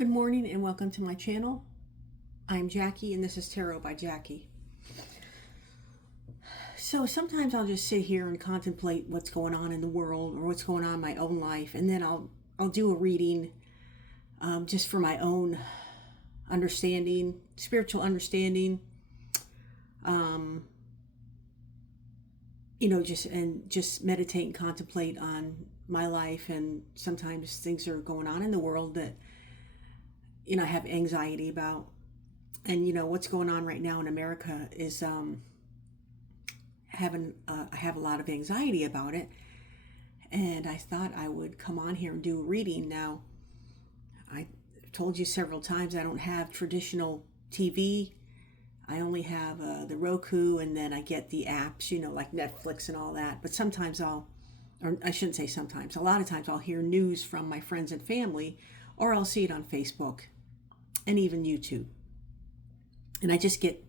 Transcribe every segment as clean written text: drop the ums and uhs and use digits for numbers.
Good morning and welcome to my channel. I'm Jackie and this is Tarot by Jackie. So sometimes I'll just sit here and contemplate what's going on in the world or what's going on in my own life, and then I'll do a reading just for my own understanding, spiritual understanding. Just meditate and contemplate on my life, and sometimes things are going on in the world that I have anxiety about. And what's going on right now in America is I have a lot of anxiety about it, and I thought I would come on here and do a reading. Now, I told you several times I don't have traditional TV. I only have the Roku, and then I get the apps, like Netflix and all that. But sometimes or I shouldn't say sometimes, a lot of times I'll hear news from my friends and family, or I'll see it on Facebook and even YouTube. And I just get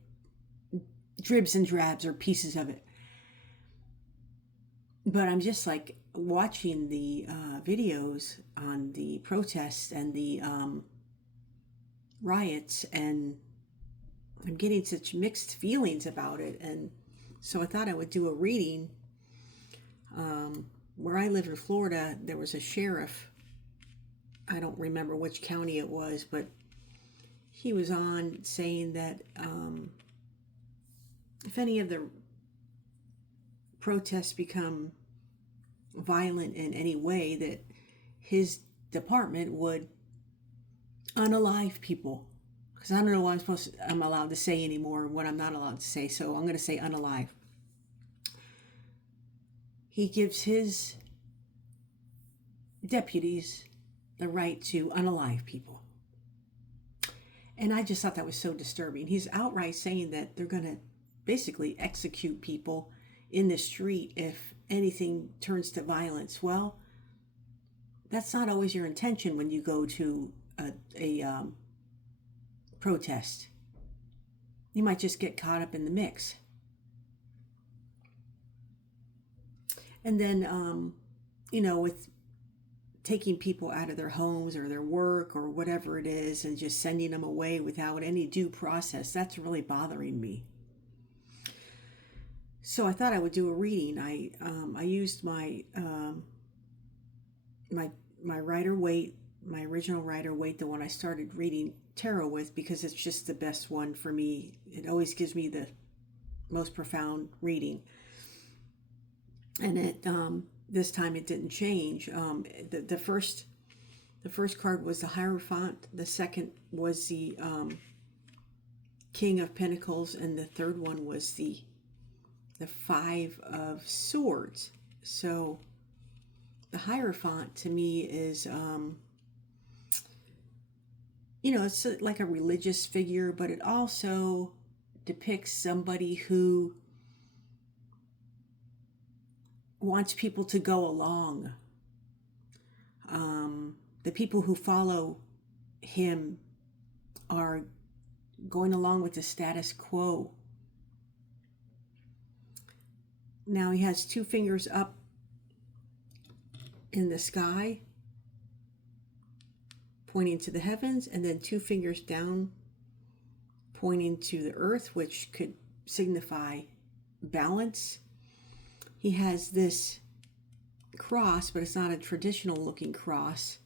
dribs and drabs or pieces of it. But I'm just like watching the videos on the protests and the riots, and I'm getting such mixed feelings about it. And so I thought I would do a reading. Where I live in Florida, there was a sheriff. I don't remember which county it was, but he was on saying that if any of the protests become violent in any way, that his department would unalive people. Because I don't know what I'm allowed to say anymore, what I'm not allowed to say, so I'm going to say unalive. He gives his deputies the right to unalive people. And I just thought that was so disturbing. He's outright saying that they're going to basically execute people in the street if anything turns to violence. Well, that's not always your intention when you go to a protest. You might just get caught up in the mix. And then, with taking people out of their homes or their work or whatever it is and just sending them away without any due process, that's really bothering me. So I thought I would do a reading. I used my Rider-Waite, my original Rider-Waite, the one I started reading tarot with, because it's just the best one for me. It always gives me the most profound reading. And it this time it didn't change. The first card was the Hierophant. The second was the King of Pentacles, and the third one was the Five of Swords. So the Hierophant to me is it's like a religious figure, but it also depicts somebody who wants people to go along. The people who follow him are going along with the status quo. Now he has two fingers up in the sky, pointing to the heavens, and then two fingers down, pointing to the earth, which could signify balance. He has this cross, but it's not a traditional looking cross.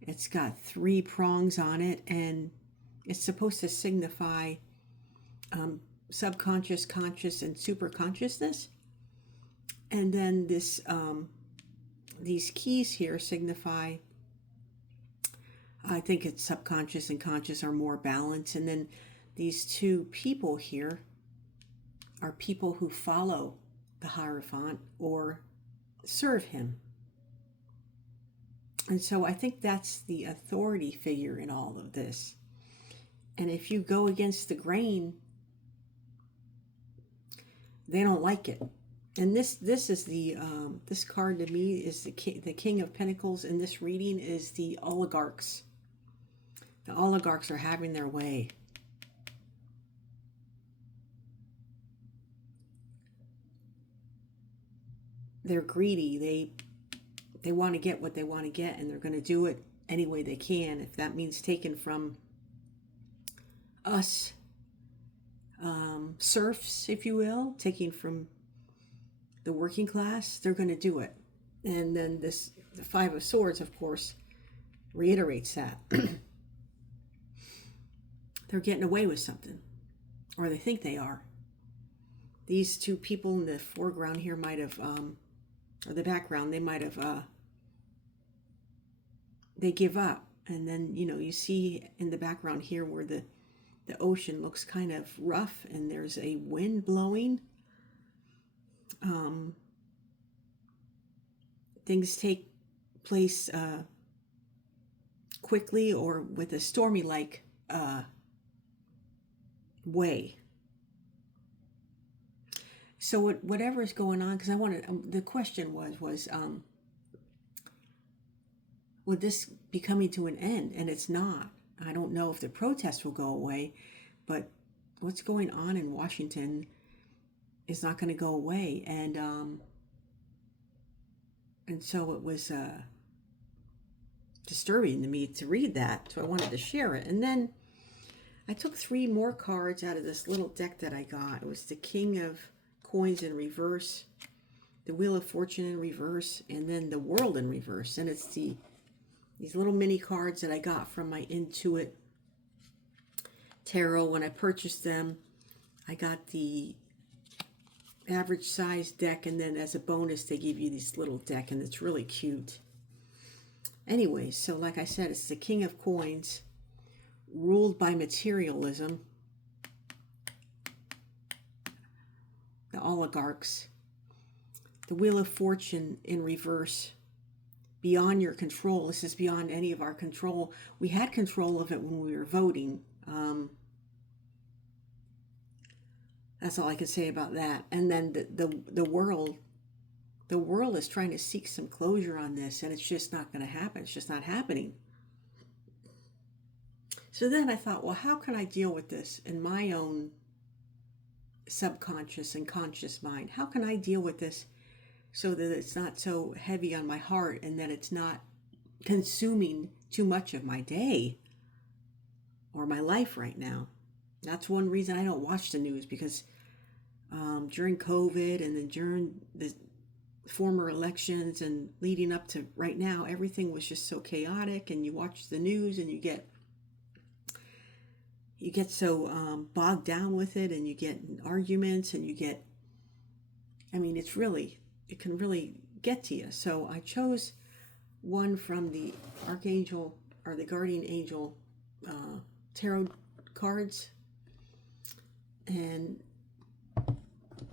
It's got three prongs on it, and it's supposed to signify subconscious, conscious, and super consciousness. And then these keys here signify, I think it's subconscious and conscious are more balanced. And then these two people here are people who follow the Hierophant or serve him. And so I think that's the authority figure in all of this. And if you go against the grain, they don't like it. And this is the this card to me is the King of Pentacles, and this reading is the oligarchs. The oligarchs are having their way. They're greedy. They want to get what they want to get, and they're going to do it any way they can. If that means taking from us serfs, if you will, taking from the working class, they're going to do it. And then the Five of Swords, of course, reiterates that. They're getting away with something, or they think they are. These two people in the foreground here might have, or the background, they might have, they give up. And then, you see in the background here where the ocean looks kind of rough and there's a wind blowing. Things take place quickly or with a stormy-like way. So whatever is going on, because I wanted, the question was would this be coming to an end? And it's not. I don't know if the protests will go away, but what's going on in Washington is not going to go away. And so it was disturbing to me to read that, so I wanted to share it. And then I took 3 more cards out of this little deck that I got. It was the King of Coins in reverse, the Wheel of Fortune in reverse, and then the World in reverse. And it's these little mini cards that I got from my Intuit Tarot. When I purchased them, I got the average size deck, and then as a bonus they give you this little deck, and it's really cute. Anyway, so like I said, it's the King of Coins, ruled by materialism, the oligarchs. The Wheel of Fortune in reverse, beyond your control. This is beyond any of our control. We had control of it when we were voting. That's all I can say about that. And then the world is trying to seek some closure on this, and it's just not going to happen. It's just not happening. So then I thought, well, how can I deal with this in my own subconscious and conscious mind? How can I deal with this so that it's not so heavy on my heart and that it's not consuming too much of my day or my life right now? That's one reason I don't watch the news, because during COVID and then during the former elections and leading up to right now, everything was just so chaotic, and you watch the news and you get so bogged down with it, and you get arguments, and it can really get to you. So I chose one from the Archangel or the Guardian Angel tarot cards, and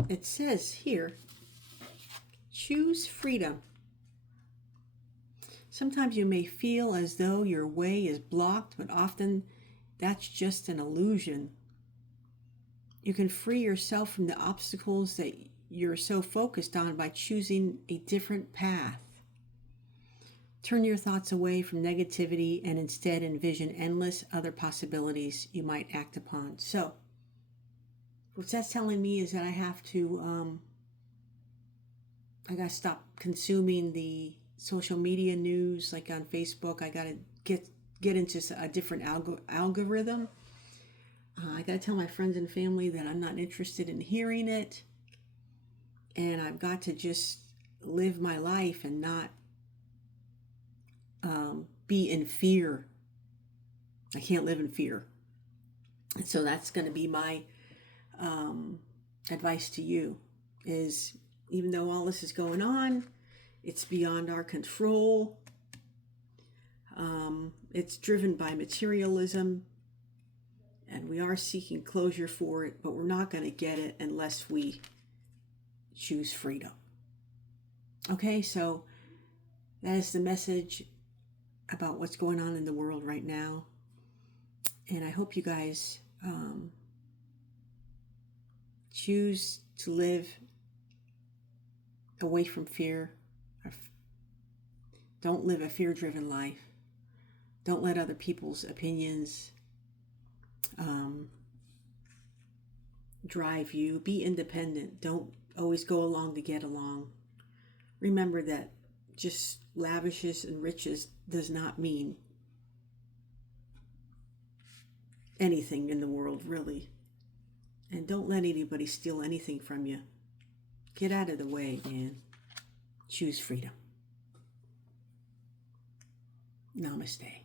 it says here, choose freedom. Sometimes you may feel as though your way is blocked, but often that's just an illusion. You can free yourself from the obstacles that you're so focused on by choosing a different path. Turn your thoughts away from negativity and instead envision endless other possibilities you might act upon. So, what that's telling me is that I have to, I gotta stop consuming the social media news, like on Facebook. I gotta get into a different algorithm. I gotta tell my friends and family that I'm not interested in hearing it, and I've got to just live my life and not be in fear. I can't live in fear. And so that's going to be my advice to you, is even though all this is going on, it's beyond our control. It's driven by materialism, and we are seeking closure for it, but we're not going to get it unless we choose freedom. Okay, so that is the message about what's going on in the world right now. And I hope you guys choose to live away from fear. Don't live a fear-driven life. Don't let other people's opinions drive you. Be independent. Don't always go along to get along. Remember that just lavishes and riches does not mean anything in the world, really. And don't let anybody steal anything from you. Get out of the way, man. Choose freedom. Namaste.